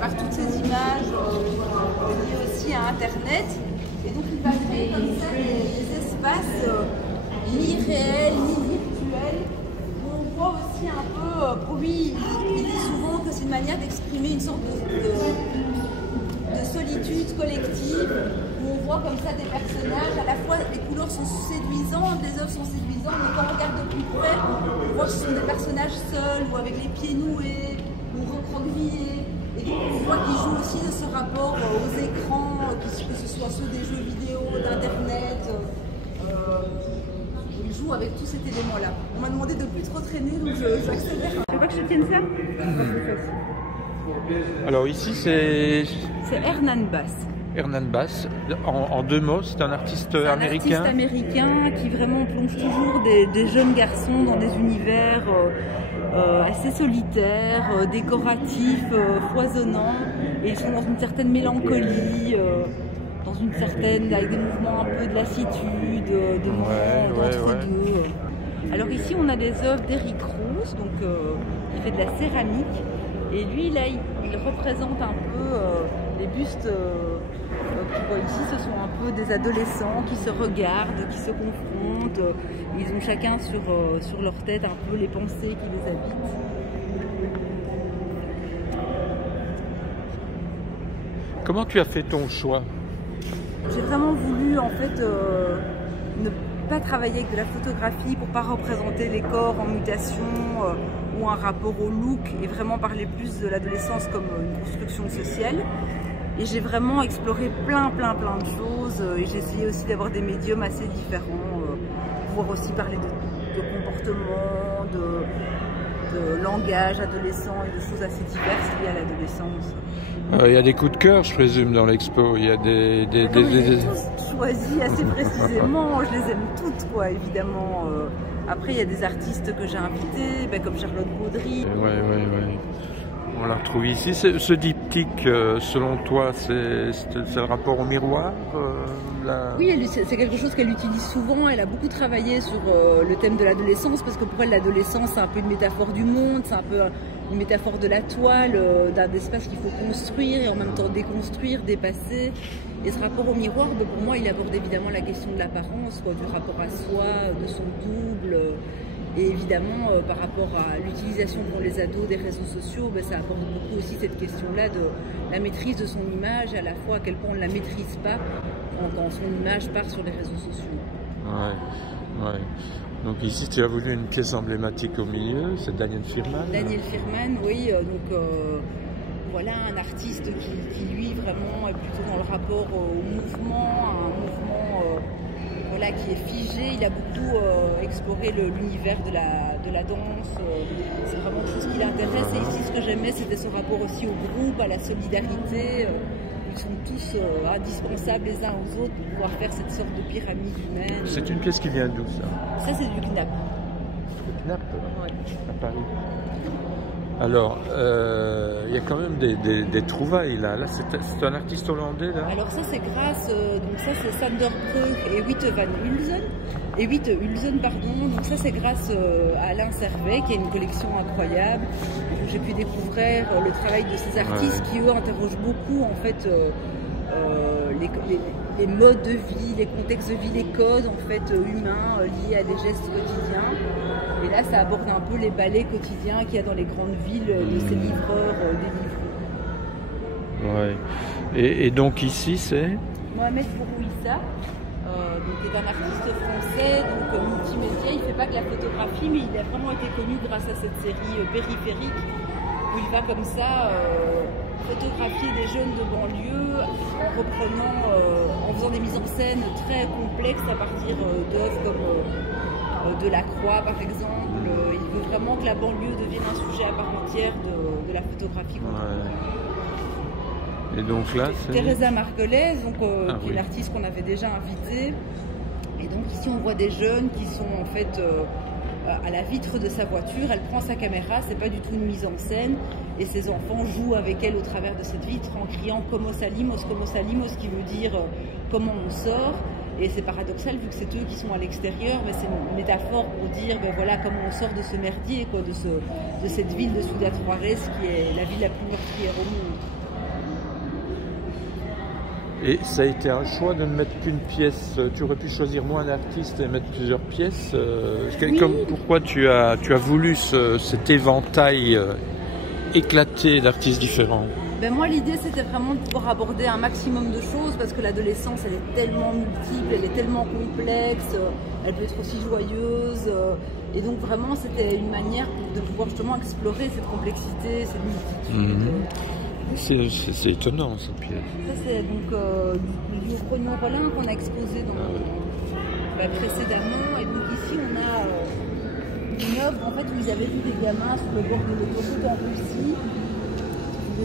par toutes ces images liées aussi à Internet. Et donc il va créer comme ça des espaces ni réels, ni virtuels, où on voit aussi un peu, pour lui, il dit souvent que c'est une manière d'exprimer une sorte de solitude collective, où on voit comme ça des personnages, à la fois les couleurs sont séduisantes, les œuvres sont séduisantes, mais quand on regarde de plus près, on voit que ce sont des personnages seuls, ou avec les pieds noués, ou recroquevillés. Et donc on voit qu'ils jouent aussi de ce rapport aux écrans, que ce soit ceux des jeux vidéo, d'Internet. Ils jouent avec tous cet élément-là. On m'a demandé de ne plus trop traîner, donc j'accélère. Tu veux pas que je te tienne ça? Alors ici c'est Hernan Bass. Hernan Bass. En deux mots, c'est un artiste américain. Un artiste américain qui vraiment plonge toujours des jeunes garçons dans des univers assez solitaires, décoratifs, foisonnants. Et ils sont dans une certaine mélancolie, avec des mouvements un peu de lassitude, des mouvements d'entre-deux. Alors ici, on a des œuvres d'Eric Rose, donc il fait de la céramique. Et lui, là, il représente un peu les bustes qu'on voit ici. Ce sont un peu des adolescents qui se regardent, qui se confrontent. Ils ont chacun sur leur tête un peu les pensées qui les habitent. Comment tu as fait ton choix? J'ai vraiment voulu, en fait, ne pas travailler avec de la photographie pour ne pas représenter les corps en mutation ou un rapport au look, et vraiment parler plus de l'adolescence comme une construction sociale. Et j'ai vraiment exploré plein de choses, et j'ai essayé aussi d'avoir des médiums assez différents, pour pouvoir aussi parler de comportement, de langage adolescent et de choses assez diverses liées à l'adolescence. Il y a des coups de cœur, je présume, dans l'expo. Il y a des tous choisis assez précisément. Je les aime toutes, quoi, évidemment. Après, il y a des artistes que j'ai invités, comme Charlotte Baudry. Ouais. On la retrouve ici. Ce diptyque, selon toi, c'est le rapport au miroir Oui, c'est quelque chose qu'elle utilise souvent. Elle a beaucoup travaillé sur le thème de l'adolescence, parce que pour elle, l'adolescence, c'est un peu une métaphore du monde, c'est un peu une métaphore de la toile, d'un espace qu'il faut construire et en même temps déconstruire, dépasser. Et ce rapport au miroir, pour moi, il aborde évidemment la question de l'apparence, du rapport à soi, de son double. Et évidemment, par rapport à l'utilisation pour les ados des réseaux sociaux, ça apporte beaucoup aussi cette question-là de la maîtrise de son image, et à la fois à quel point on ne la maîtrise pas quand son image part sur les réseaux sociaux. Ouais. Donc ici, tu as voulu une pièce emblématique au milieu, c'est Daniel Firman. Daniel Firman, oui. Voilà un artiste qui lui vraiment est plutôt dans le rapport au mouvement, un mouvement qui est figé. Il a beaucoup exploré l'univers de la danse. C'est vraiment tout ce qui l'intéresse. Et ici, ce que j'aimais, c'était ce rapport aussi au groupe, à la solidarité. Ils sont tous indispensables les uns aux autres pour pouvoir faire cette sorte de pyramide humaine. C'est une pièce qui vient d'où, ça? Ça, c'est du Knapp. Le Knapp? Ouais. À Paris. Alors, il y a quand même des trouvailles là. Là, c'est un artiste hollandais là. Alors ça, c'est grâce, donc ça c'est Sander Breuk et Witte van Hulzen. Donc ça c'est grâce à Alain Servet qui a une collection incroyable. J'ai pu découvrir le travail de ces artistes qui eux interrogent beaucoup en fait les modes de vie, les contextes de vie, les codes en fait humains liés à des gestes quotidiens. Et là, ça aborde un peu les balais quotidiens qu'il y a dans les grandes villes de ces livreurs délivrés. Ouais. Et donc ici, c'est Mohamed Bourouissa, qui est un artiste français, donc multimédia. Il ne fait pas que la photographie, mais il a vraiment été connu grâce à cette série Périphérique, où il va comme ça photographier des jeunes de banlieue, en faisant des mises en scène très complexes à partir d'œuvres comme Delacroix par exemple. Il veut vraiment que la banlieue devienne un sujet à part entière de la photographie contemporaine. Et donc là, c'est Teresa Margolès, qui est l'artiste qu'on avait déjà invitée. Et donc ici on voit des jeunes qui sont en fait à la vitre de sa voiture. Elle prend sa caméra, c'est pas du tout une mise en scène. Et ses enfants jouent avec elle au travers de cette vitre en criant Como salimos, qui veut dire comment on sort. Et c'est paradoxal vu que c'est eux qui sont à l'extérieur, mais c'est une métaphore pour dire voilà comment on sort de ce merdier, de cette ville de Ciudad Juárez qui est la ville la plus meurtrière au monde. Et ça a été un choix de ne mettre qu'une pièce. Tu aurais pu choisir moins d'artistes et mettre plusieurs pièces. Oui. Pourquoi tu as voulu cet éventail éclaté d'artistes différents? Ben moi, l'idée, c'était vraiment de pouvoir aborder un maximum de choses parce que l'adolescence, elle est tellement multiple, elle est tellement complexe, elle peut être aussi joyeuse. Et donc, vraiment, c'était une manière de pouvoir justement explorer cette complexité, cette multitude. C'est étonnant, cette pièce. Ça, c'est donc du Rognon Rollin qu'on a exposé précédemment. Et donc, ici, on a une œuvre en fait, où ils avaient vu des gamins sur le bord de l'autoroute en Russie.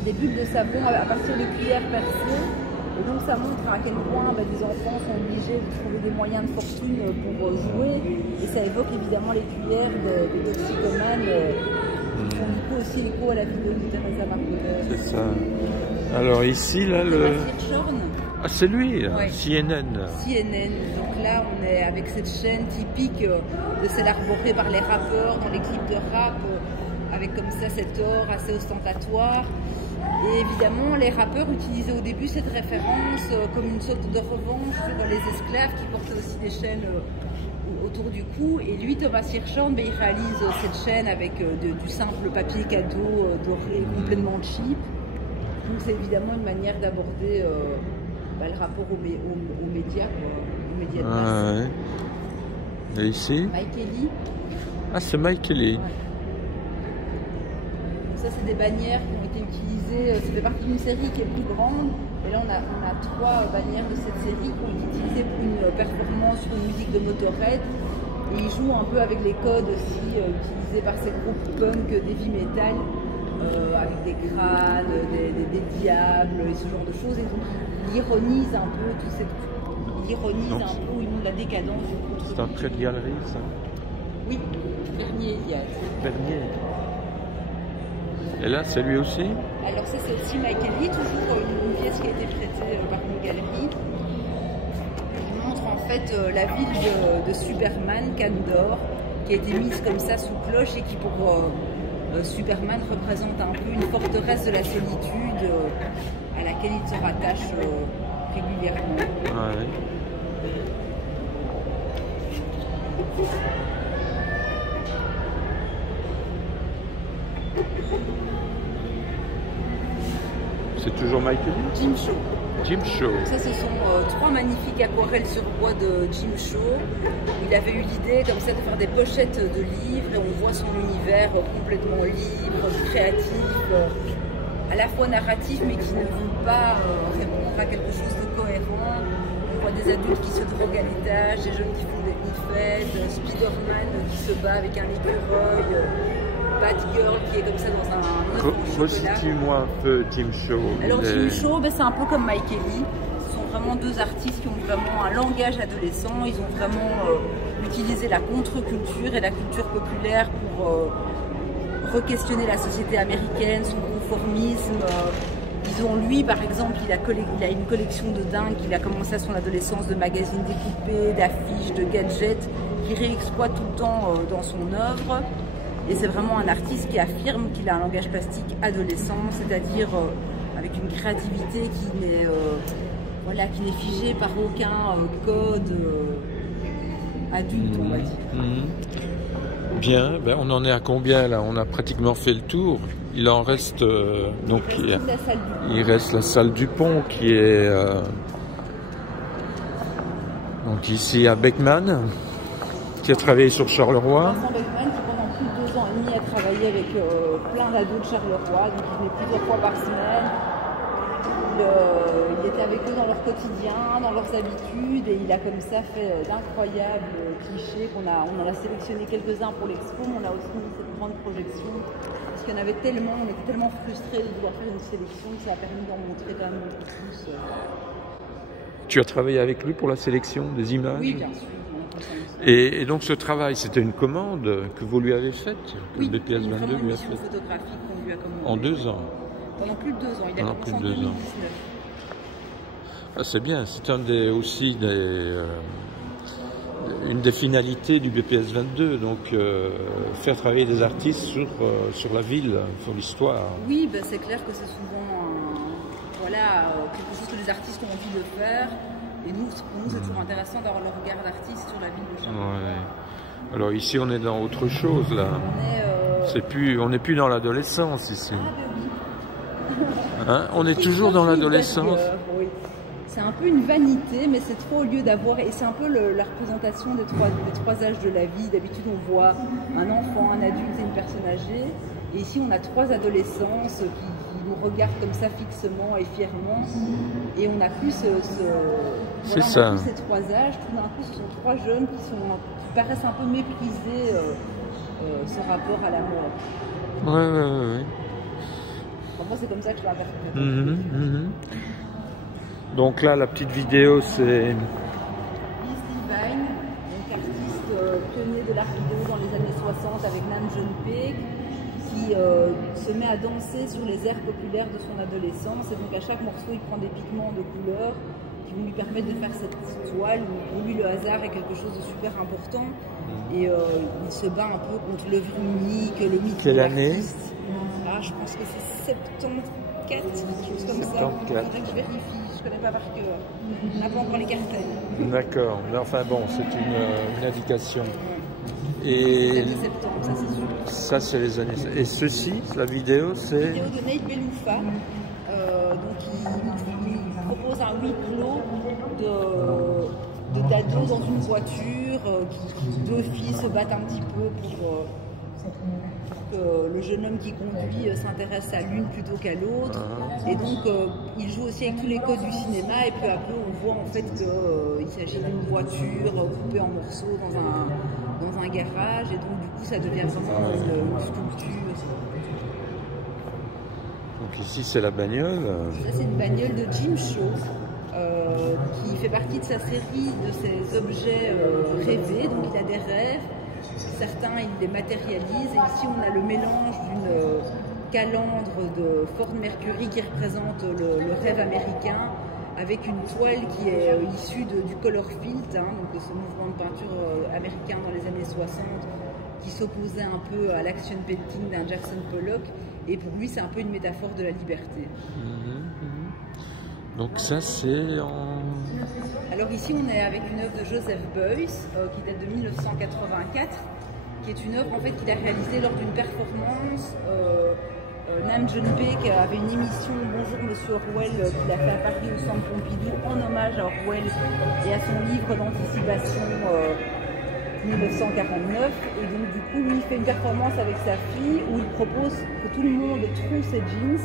Des bulles de savon à partir de cuillères percées. Et donc ça montre à quel point les enfants sont obligés de trouver des moyens de fortune pour jouer. Et ça évoque évidemment les cuillères des toxicomanes qui font du coup aussi l'écho à la vidéo de Teresa Marcos. C'est ça. Alors ici, là, Ah, c'est lui, ouais. CNN. CNN. Donc là, on est avec cette chaîne typique de celle arborée par les rappeurs dans les clips de rap, avec comme ça cet or assez ostentatoire. Et évidemment, les rappeurs utilisaient au début cette référence comme une sorte de revanche sur les esclaves qui portaient aussi des chaînes autour du cou. Et lui, Thomas Hirschhorn, il réalise cette chaîne avec du simple papier cadeau doré complètement cheap. Donc c'est évidemment une manière d'aborder le rapport aux médias, aux médias de masse. Ouais. Et ici Mike Ellie. Ah, c'est Mike Ellie. Ouais. Ça, c'est des bannières qui ont été utilisées, ça fait partie d'une série qui est plus grande. Et là, on a 3 bannières de cette série qui ont été utilisées pour une performance sur une musique de Motorhead. Et ils jouent un peu avec les codes aussi utilisés par ces groupes punk, heavy metal, avec des crânes, des diables et ce genre de choses. Et donc, ils ironisent un peu tout cette... Ils ironisent un peu, ils montrent la décadence du groupe. C'est un trait de galerie, ça? Oui, Bernier Eliade. Bernier. Et là, c'est lui aussi? Alors ça, c'est aussi Mike Ellie, toujours une pièce qui a été prêtée par une galerie. Il montre en fait la ville de Superman, Cannes d'Or, qui a été mise comme ça sous cloche et qui pour Superman représente un peu une forteresse de la solitude à laquelle il se rattache régulièrement. Ouais. C'est toujours Mike Ellie? Jim Shaw. Jim Shaw. Ça, ce sont 3 magnifiques aquarelles sur bois de Jim Shaw. Il avait eu l'idée comme ça de faire des pochettes de livres et on voit son univers complètement libre, créatif, à la fois narratif mais qui ne veut pas répondre à quelque chose de cohérent. On voit des adultes qui se droguent à l'étage, des jeunes qui font des fêtes, Spider-Man qui se bat avec un écureuil. Batgirl qui est comme ça dans un Restitue-moi un peu Jim Shaw. Alors Jim Shaw, c'est un peu comme Mike Ellie. Ce sont vraiment 2 artistes qui ont vraiment un langage adolescent. Ils ont vraiment utilisé la contre-culture et la culture populaire pour re-questionner la société américaine, son conformisme. Ils ont, lui par exemple, il a une collection de dingue. Il a commencé à son adolescence de magazines découpés, d'affiches, de gadgets, qu'il réexploite tout le temps dans son œuvre. Et c'est vraiment un artiste qui affirme qu'il a un langage plastique adolescent, c'est-à-dire avec une créativité qui n'est figée par aucun code adulte, on va dire. Bien, ben on en est à combien là? On a pratiquement fait le tour. Il en reste donc il reste la salle du pont qui est donc ici à Beckman, qui a travaillé sur Charleroi. A travaillé avec plein d'ados de Charleroi, donc il venait plusieurs fois par semaine. Il était avec eux dans leur quotidien, dans leurs habitudes, et il a comme ça fait d'incroyables clichés on en a sélectionné quelques-uns pour l'expo, mais on a aussi mis cette grande projection parce qu'il y en avait tellement, on était tellement frustrés de devoir faire une sélection que ça a permis d'en montrer quand même beaucoup plus. Tu as travaillé avec lui pour la sélection des images? Oui, bien sûr. Et donc ce travail, c'était une commande que vous lui avez faite? Oui, le BPS 22 lui a fait photographique qu'on lui a commandée. En 2 ans? Pendant plus de 2 ans, il a commencé en 2019. Ah, c'est bien, c'est aussi une des finalités du BPS 22, donc faire travailler des artistes sur la ville, sur l'histoire. Oui, c'est clair que c'est souvent voilà, quelque chose que les artistes ont envie de faire. Et nous, pour nous, c'est toujours intéressant d'avoir le regard d'artiste sur la ville de Charleroi. Ouais. Alors ici, on est dans autre chose, là. On n'est plus dans l'adolescence, ici. Hein? On est toujours dans l'adolescence. Oui. C'est un peu une vanité, mais cette fois, au lieu d'avoir... Et c'est un peu la représentation des trois âges de la vie. D'habitude, on voit un enfant, un adulte et une personne âgée. Et ici, on a trois adolescences qui nous regardent comme ça fixement et fièrement. Et on n'a plus c'est ça. Plus ces trois âges. Tout d'un coup, ce sont trois jeunes qui paraissent un peu mépriser ce rapport à la mort. Ouais. Enfin, moi, c'est comme ça que je l'interprète. Donc là, la petite vidéo, c'est... Liz Devine, donc artiste pionnier de l'art vidéo dans les années 60 avec Nam June Paik, qui se met à danser sur les airs populaires de son adolescence. Et donc à chaque morceau, il prend des pigments de couleurs qui vont lui permettre de faire cette toile où pour lui le hasard est quelque chose de super important. Et il se bat un peu contre l'œuvre unique, les mythes de l'artiste. Ah, je pense que c'est 74, quelque chose comme ça. Il faudrait que je vérifie, je ne connais pas par cœur. On n'a pas encore les cartels. D'accord, mais enfin bon, c'est une indication. Et de septembre, ça c'est sûr. Ça c'est les années. Et ceci, la vidéo, c'est... La vidéo de Nate Beloufa. Donc il propose un huis clos d'ados dans une voiture, deux filles se battent un petit peu pour que le jeune homme qui conduit s'intéresse à l'une plutôt qu'à l'autre. Et donc il joue aussi avec tous les codes du cinéma et peu à peu on voit en fait qu'il s'agit d'une voiture coupée en morceaux dans un garage et donc du coup ça devient vraiment une sculpture. Donc ici c'est la bagnole. Ça c'est une bagnole de Jim Shaw qui fait partie de sa série de ces objets rêvés, donc il a des rêves. Certains, il les matérialise. Et ici, on a le mélange d'une calandre de Ford Mercury qui représente le rêve américain avec une toile qui est issue du color field, donc de ce mouvement de peinture américain dans les années 60 qui s'opposait un peu à l'action painting d'un Jackson Pollock. Et pour lui, c'est un peu une métaphore de la liberté. Donc ça, c'est en... Alors ici, on est avec une œuvre de Joseph Beuys qui date de 1984, qui est une œuvre en fait qu'il a réalisée lors d'une performance. Nam June Paik avait une émission Bonjour Monsieur Orwell qu'il a fait à Paris au Centre Pompidou en hommage à Orwell et à son livre d'anticipation 1949. Et donc du coup, lui, il fait une performance avec sa fille où il propose que tout le monde trouve ses jeans.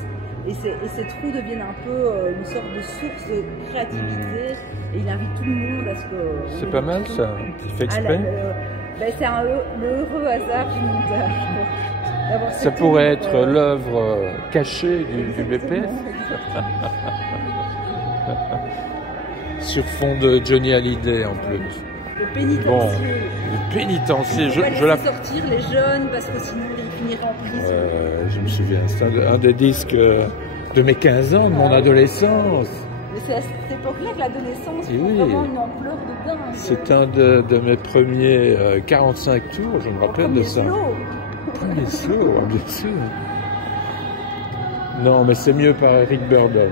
Et ces trous deviennent un peu une sorte de source de créativité et il invite tout le monde à ce que... C'est pas mal ça, tu fais exprès. C'est le heureux hasard du montage. Ça pourrait être l'œuvre cachée du BPF. Sur fond de Johnny Hallyday en plus. Le pénitencier. Bon, le pénitencier. Je la sortir les jeunes parce que sinon ils finiraient en prison. Je me souviens, c'est un des disques de mes 15 ans, de mon adolescence. Mais c'est à cette époque-là que l'adolescence prend vraiment une ampleur de dingue. C'est un de mes premiers 45 tours, je me rappelle de ça. Premier slow, bien sûr. Non, mais c'est mieux par Eric Burdon.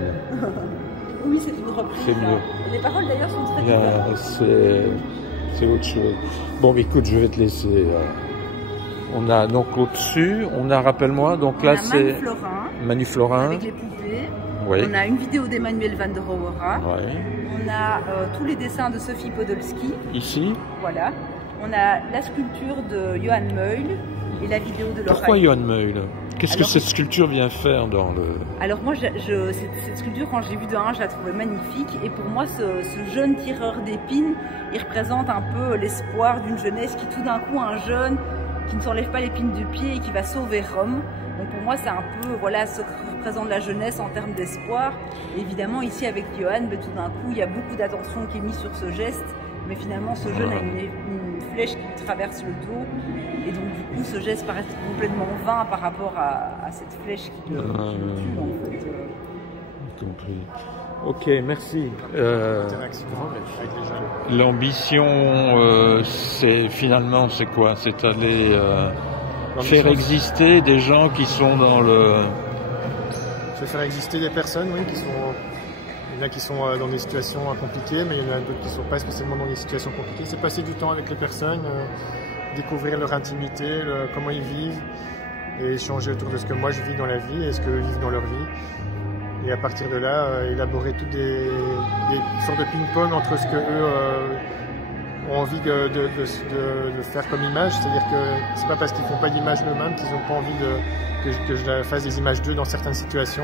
Oui, c'est une reprise. C'est mieux. Les paroles d'ailleurs sont très différentes. C'est autre chose. Bon, écoute, je vais te laisser. On a donc au-dessus, on a, rappelle-moi, donc là c'est Manu Florin. Avec les poupées. Oui. On a une vidéo d'Emmanuel Van der Rohe. Oui. On a tous les dessins de Sophie Podolski. Ici. Voilà. On a la sculpture de Johan Meul et la vidéo de Laura. Pourquoi Johan Meul? Qu'est-ce que cette sculpture vient faire dans le... Alors moi, cette sculpture, quand j'ai vu de 1, je la trouvais magnifique. Et pour moi, ce jeune tireur d'épines, il représente un peu l'espoir d'une jeunesse qui tout d'un coup, un jeune qui ne s'enlève pas l'épine du pied et qui va sauver Rome. Donc pour moi, c'est un peu, voilà, ce que représente la jeunesse en termes d'espoir. Évidemment, ici avec Johan, tout d'un coup, il y a beaucoup d'attention qui est mise sur ce geste. Mais finalement, ce jeune a une flèche qui lui traverse le dos. Et donc, du coup, ce geste paraît complètement vain par rapport à cette flèche qui le tue, en fait. Compris. Ok, merci. L'ambition, finalement, c'est quoi? C'est aller faire exister des gens qui sont dans le... Je vais faire exister des personnes, oui, il y en a qui sont dans des situations compliquées, mais il y en a d'autres qui ne sont pas spécialement dans des situations compliquées. C'est passer du temps avec les personnes, découvrir leur intimité, comment ils vivent, et échanger autour de ce que moi je vis dans la vie et ce qu'eux vivent dans leur vie. Et à partir de là, élaborer toutes des sortes de ping-pong entre ce qu'eux ont envie de faire comme image. C'est-à-dire que c'est pas parce qu'ils font pas d'image eux-mêmes qu'ils n'ont pas envie que je fasse des images d'eux dans certaines situations.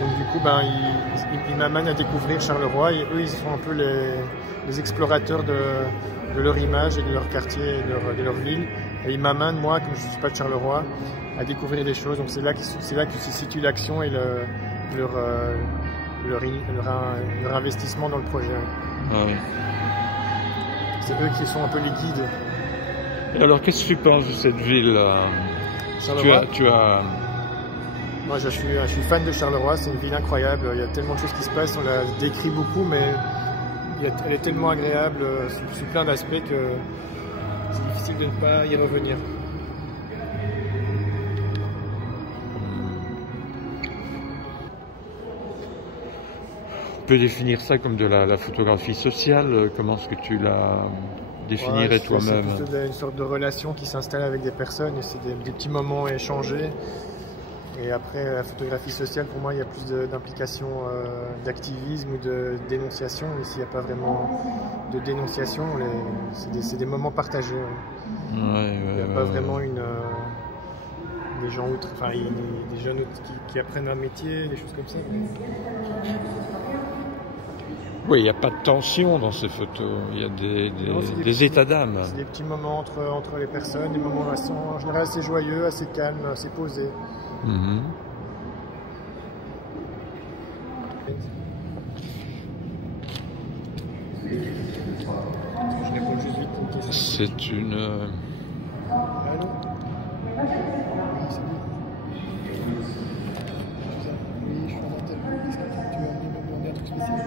Donc du coup, ils m'amènent à découvrir Charleroi et eux, ils sont un peu les explorateurs de leur image et de leur quartier et de leur ville. Et ils m'amènent, moi, comme je ne suis pas de Charleroi, à découvrir des choses. Donc c'est là que se situe l'action et leur investissement dans le projet. Ah oui. C'est eux qui sont un peu les guides. Et alors, qu'est-ce que tu penses de cette ville Charleroi. Tu as... Moi, je suis fan de Charleroi, c'est une ville incroyable. Il y a tellement de choses qui se passent, on la décrit beaucoup, mais elle est tellement agréable sous plein d'aspects que c'est difficile de ne pas y revenir. On peut définir ça comme de la photographie sociale. Comment est-ce que tu la définirais toi-même? C'est plutôt une sorte de relation qui s'installe avec des personnes et c'est des petits moments échangés. Et après, la photographie sociale, pour moi, il y a plus d'implication d'activisme ou de dénonciation. Ici, il n'y a pas vraiment de dénonciation, c'est des moments partagés. Il n'y a pas vraiment des gens des jeunes qui apprennent un métier, des choses comme ça. Oui, il n'y a pas de tension dans ces photos, il y a des états d'âme. C'est des petits moments entre les personnes, des moments en général assez joyeux, assez calmes, assez posés. Je réponds juste vite une question. C'est une... Allô? Oui, je suis en interview. Est-ce que tu as envie de me demander un truc spécial?